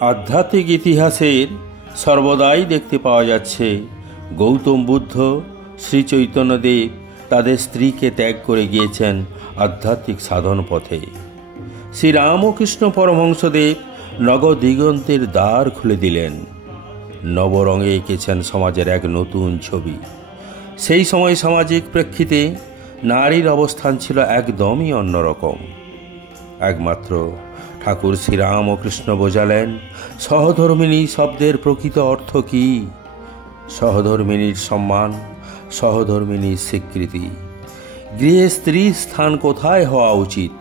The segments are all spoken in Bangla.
আধ্যাত্মিক ইতিহাসের সর্বদাই দেখতে পাওয়া যাচ্ছে গৌতম বুদ্ধ, শ্রী চৈতন্যদেব তাদের স্ত্রীকে ত্যাগ করে গিয়েছেন আধ্যাত্মিক সাধন পথে। শ্রী রামকৃষ্ণ পরমহংসদেব নগদিগন্তের দ্বার খুলে দিলেন, নবরঙে এঁকেছেন সমাজের এক নতুন ছবি। সেই সময় সামাজিক প্রেক্ষিতে নারীর অবস্থান ছিল একদমই অন্যরকম। একমাত্র ঠাকুর শ্রীরামকৃষ্ণ বোঝালেন সহধর্মিণী শব্দের প্রকৃত অর্থ কী। সহধর্মিণীর সম্মান, সহধর্মিণীর স্বীকৃতি। গৃহে স্ত্রীর স্থান কোথায় হওয়া উচিত,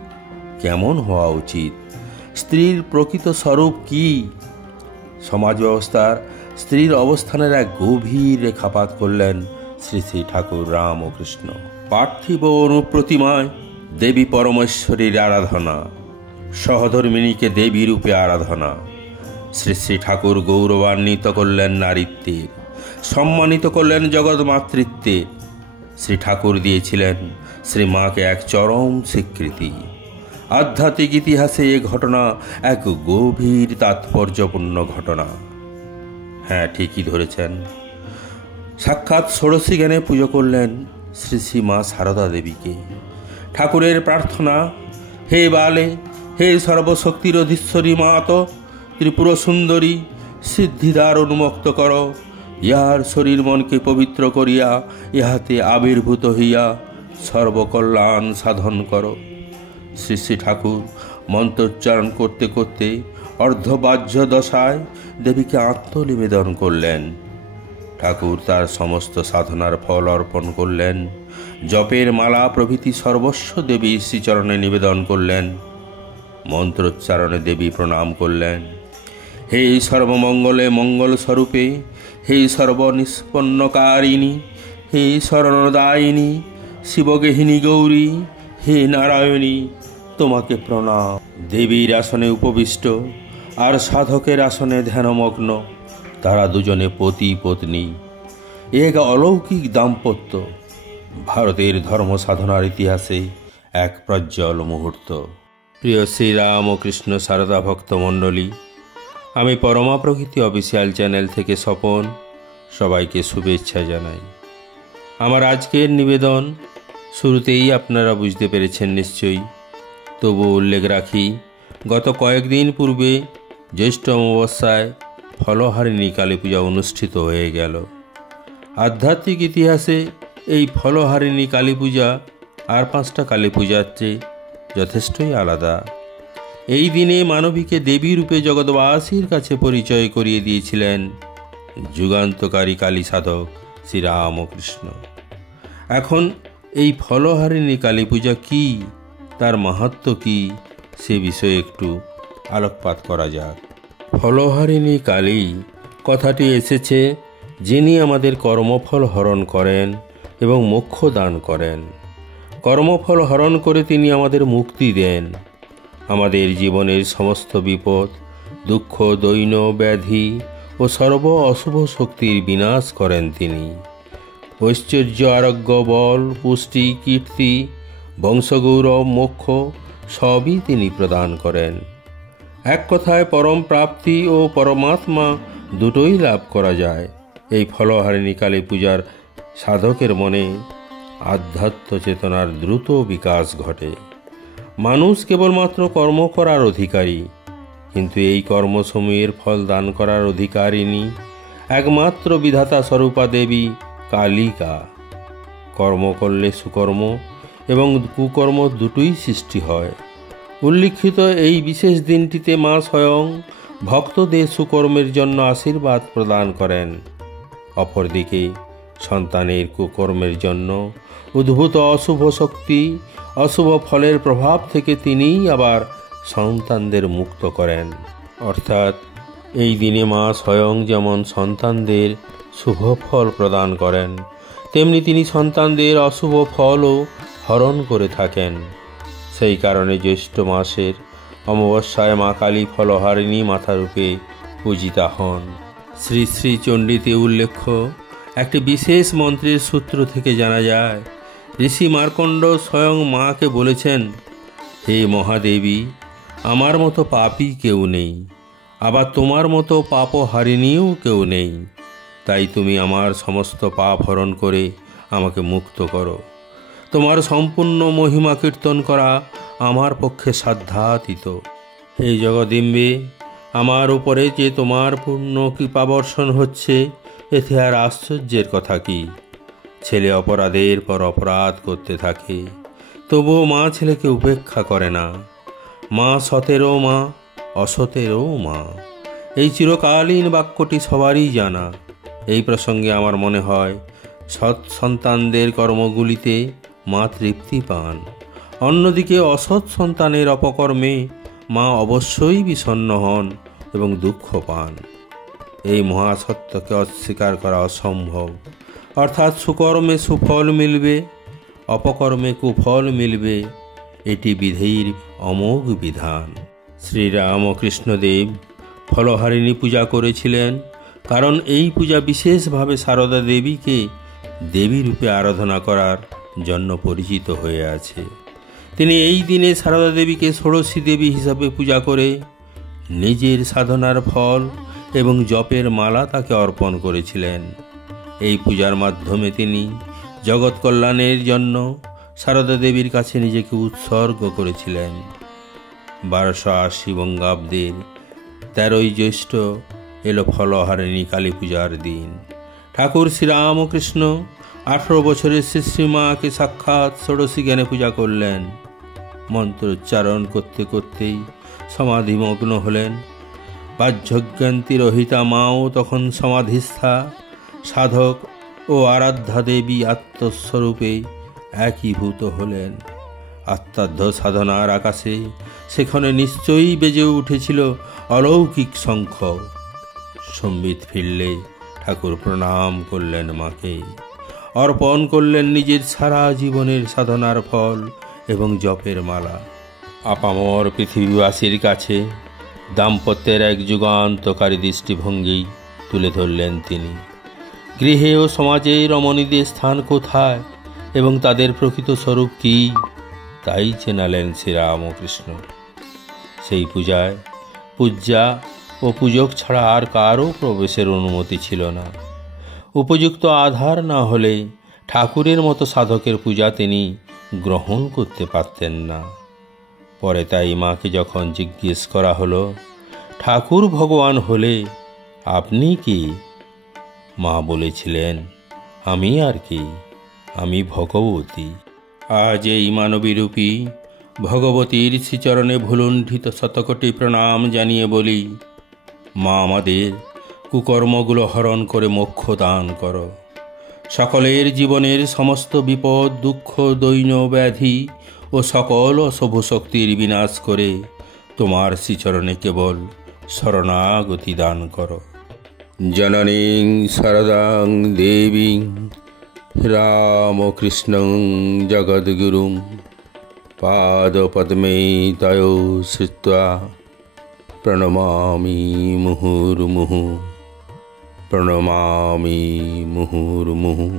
কেমন হওয়া উচিত, স্ত্রীর প্রকৃত স্বরূপ কী, সমাজ ব্যবস্থার স্ত্রীর অবস্থানের এক গভীর রেখাপাত করলেন শ্রী শ্রী ঠাকুর রামকৃষ্ণ। পার্থিব অনুপ্রতিমায় দেবী পরমেশ্বরীর আরাধনা, সহধর্মিণীকে দেবী রূপে আরাধনা। শ্রী শ্রী ঠাকুর গৌরবান্বিত করলেন নারীত্বের, সম্মানিত করলেন জগৎ মাতৃত্বের। শ্রী ঠাকুর দিয়েছিলেন শ্রীমাকে এক চরম স্বীকৃতি। আধ্যাত্মিক ইতিহাসে এ ঘটনা এক গভীর তাৎপর্যপূর্ণ ঘটনা। হ্যাঁ, ঠিকই ধরেছেন। সাক্ষাৎ ষোড়শী জ্ঞানে পুজো করলেন শ্রী শ্রী মা সারদা দেবীকে। ঠাকুরের প্রার্থনা, হে বালে, হে সর্বশক্তির অধীশ্বরী মাত, ত্রিপুর সুন্দরী, সিদ্ধিদ্বার উন্মুক্ত কর, ইহার শরীর মনকে পবিত্র করিয়া ইহাতে আবির্ভূত হইয়া সর্বকল্যাণ সাধন কর। শ্রী শ্রী ঠাকুর মন্ত্রোচ্চারণ করতে করতে অর্ধবাহ্য দশায় দেবীকে আত্মনিবেদন করলেন। ঠাকুর তার সমস্ত সাধনার ফল অর্পণ করলেন। জপের মালা প্রভৃতি সর্বস্ব দেবীর শ্রীচরণে নিবেদন করলেন। মন্ত্রোচ্চারণে দেবী প্রণাম করলেন। হে সর্বমঙ্গলে মঙ্গল স্বরূপে, হে সর্বনিষ্পন্নকারিণী, হে শরণদায়িনী, শিবগেহিনী গৌরী, হে নারায়ণী, তোমাকে প্রণাম। দেবীর আসনে উপবিষ্ট আর সাধকের আসনে ধ্যানমগ্ন, তারা দুজনে পতি পত্নী। এক অলৌকিক দাম্পত্য ভারতের ধর্ম সাধনার ইতিহাসে এক প্রজ্জ্বল মুহূর্ত। প্রিয় শ্রীরামকৃষ্ণ সারদা ভক্ত মণ্ডলী, আমি পরমা প্রকৃতি অফিসিয়াল চ্যানেল থেকে স্বপন সবাইকে শুভেচ্ছা জানাই। আমার আজকের নিবেদন শুরুতেই আপনারা বুঝতে পেরেছেন নিশ্চয়ই, তবু উল্লেখ রাখি, গত কয়েকদিন পূর্বে জ্যৈষ্ঠ অমাবস্যায় ফলহারিণী কালী পূজা অনুষ্ঠিত হয়ে গেল। আধ্যাত্মিক ইতিহাসে এই ফলহারিণী কালী পূজা আর 5টা কালী পূজার চেয়ে যথেষ্টই আলাদা। এই দিনে মানবীকে দেবী রূপে জগৎবাসীর কাছে পরিচয় করিয়ে দিয়েছিলেন যুগান্তকারী কালী সাধক শ্রীরামকৃষ্ণ। এখন এই ফলহারিণী কালী পূজা কী, তার মাহাত্ম্য কী, সে বিষয়ে একটু আলোকপাত করা যাক। ফলহারিণী কালী কথাটি এসেছে যিনি আমাদের কর্মফল হরণ করেন এবং মোক্ষ দান করেন। কর্মফল হরণ করে তিনি আমাদের মুক্তি দেন। আমাদের জীবনের সমস্ত বিপদ, দুঃখ, দৈন্য, ব্যাধি ও সর্ব অশুভ শক্তির বিনাশ করেন তিনি। ঐশ্বর্য, আরোগ্য, বল, পুষ্টি, কীর্তি, বংশগৌরব, মোক্ষ সবই তিনি প্রদান করেন। এক কথায় পরম প্রাপ্তি ও পরমাত্মা দুটোই লাভ করা যায়। এই ফলহারিণী কালী পূজার সাধকের মনে আধ্যাত্ম চেতনার দ্রুত বিকাশ ঘটে। মানুষ কেবলমাত্র কর্ম করার অধিকারী, কিন্তু এই কর্মসমূহের ফল দান করার অধিকারিণী একমাত্র বিধাতা স্বরূপা দেবী কালিকা। কর্ম করলে সুকর্ম এবং কুকর্ম দুটোই সৃষ্টি হয়। উল্লিখিত এই বিশেষ দিনটিতে মা স্বয়ং ভক্তদের সুকর্মের জন্য আশীর্বাদ প্রদান করেন। অপরদিকে সন্তানের কুকর্মের জন্য উদ্ভূত অশুভ শক্তি, অশুভ ফলের প্রভাব থেকে তিনিই আবার সন্তানদের মুক্ত করেন। অর্থাৎ এই দিনে মা স্বয়ং যেমন সন্তানদের শুভ ফল প্রদান করেন, তেমনি তিনি সন্তানদের অশুভ ফলও হরণ করে থাকেন। সেই কারণে জ্যৈষ্ঠ মাসের অমাবস্যায় মা কালী ফলহারিণী মাতারূপে পূজিতা হন। শ্রী শ্রী চণ্ডীতে উল্লেখ্য একটি বিশেষ মন্ত্রের সূত্র থেকে জানা যায়, ঋষি মার্কণ্ড স্বয়ং মাকে বলেছেন, হে মহাদেবী, আমার মতো পাপী কেউ নেই, আবার তোমার মতো পাপহারিণীও কেউ নেই। তাই তুমি আমার সমস্ত পাপ হরণ করে আমাকে মুক্ত করো। তোমার সম্পূর্ণ মহিমা কীর্তন করা আমার পক্ষে সাধ্যাতীত। হে জগদিম্বে, আমার উপরে যে তোমার পূর্ণ কৃপাবর্ষণ হচ্ছে, এতে আর আশ্চর্যের কথা কি? ছেলে অপরাধের পর অপরাধ করতে থাকে, তবুও মা ছেলেকে উপেক্ষা করে না। মা সতেরও মা, অসতেরও মা, এই চিরকালীন বাক্যটি সবারই জানা। এই প্রসঙ্গে আমার মনে হয়, সৎ সন্তানদের কর্মগুলিতে মা তৃপ্তি পান, অন্যদিকে অসৎ সন্তানের অপকর্মে মা অবশ্যই বিষণ্ণ হন এবং দুঃখ পান। এই মহাসত্যকে অস্বীকার করা অসম্ভব। অর্থাৎ সুকর্মে সুফল মিলবে, অপকর্মে কুফল মিলবে, এটি বিধির অমোঘ বিধান। শ্রীরামকৃষ্ণদেব ফলহারিণী পূজা করেছিলেন, কারণ এই পূজা বিশেষভাবে সারদা দেবীকে দেবী রূপে আরাধনা করার জন্য পরিচিত হয়ে আছে। তিনি এই দিনে সারদা দেবীকে ষোড়শী দেবী হিসাবে পূজা করে নিজের সাধনার ফল এবং জপের মালা তাকে অর্পণ করেছিলেন। এই পূজার মাধ্যমে তিনি জগৎ কল্যাণের জন্য সারদা দেবীর কাছে নিজেকে উৎসর্গ করেছিলেন। 1280 বঙ্গাব্দের 13ই জ্যৈষ্ঠ এলো ফলহারিণী কালী পূজার দিন। ঠাকুর শ্রীরামকৃষ্ণ 18 বছরের শ্রীমাকে সাক্ষাৎ ষোড়শী জ্ঞানে পূজা করলেন। মন্ত্রোচ্চারণ করতে করতেই সমাধিমগ্ন হলেন। বাহ্যজ্ঞান তিরোহিতা মাও তখন সমাধিস্থা। সাধক ও আরাধ্যা দেবী আত্মস্বরূপে একীভূত হলেন। আত্মাধ্য সাধনার আকাশে সেখানে নিশ্চয়ই বেজে উঠেছিল অলৌকিক শঙ্খ। সম্বিত ফিরলে ঠাকুর প্রণাম করলেন মাকে, অর্পণ করলেন নিজের সারা জীবনের সাধনার ফল এবং জপের মালা। আপামর পৃথিবীবাসীর কাছে দাম্পত্যের এক যুগান্তকারী দৃষ্টিভঙ্গি তুলে ধরলেন তিনি। গৃহে ও সমাজে রমণীদের স্থান কোথায় এবং তাদের প্রকৃত স্বরূপ কী, তাই চেনালেন শ্রীরামকৃষ্ণ। সেই পূজায় পূজ্যা ও পূজক ছাড়া আর কারও প্রবেশের অনুমতি ছিল না। উপযুক্ত আধার না হলে ঠাকুরের মতো সাধকের পূজা তিনি গ্রহণ করতে পারতেন না। পরে তাই মাকে যখন জিজ্ঞেস করা হলো, ঠাকুর ভগবান হলে আপনি কি? মা বলেছিলেন, আমি আর কি, আমি ভগবতী। আজ এই মানবীরূপী ভগবতীর শ্রীচরণে ভুলুণ্ঠিত শতকোটি প্রণাম জানিয়ে বলি, মা আমাদের কুকর্মগুলো হরণ করে মোক্ষ দান করো। সকলের জীবনের সমস্ত বিপদ, দুঃখ, দৈন্য, ব্যাধি ও সকল অশুভ শক্তির বিনাশ করে তোমার শ্রীচরণে কেবল শরণাগতি দান করো। জননীং শারদাং দেবীং রামকৃষ্ণং জগদ্গুরুং পাদপদ্মে তয়ো শ্রিত্বা প্রণমামি মুহুর্মুহুঃ, প্রণমামি মুহুর্মুহুঃ।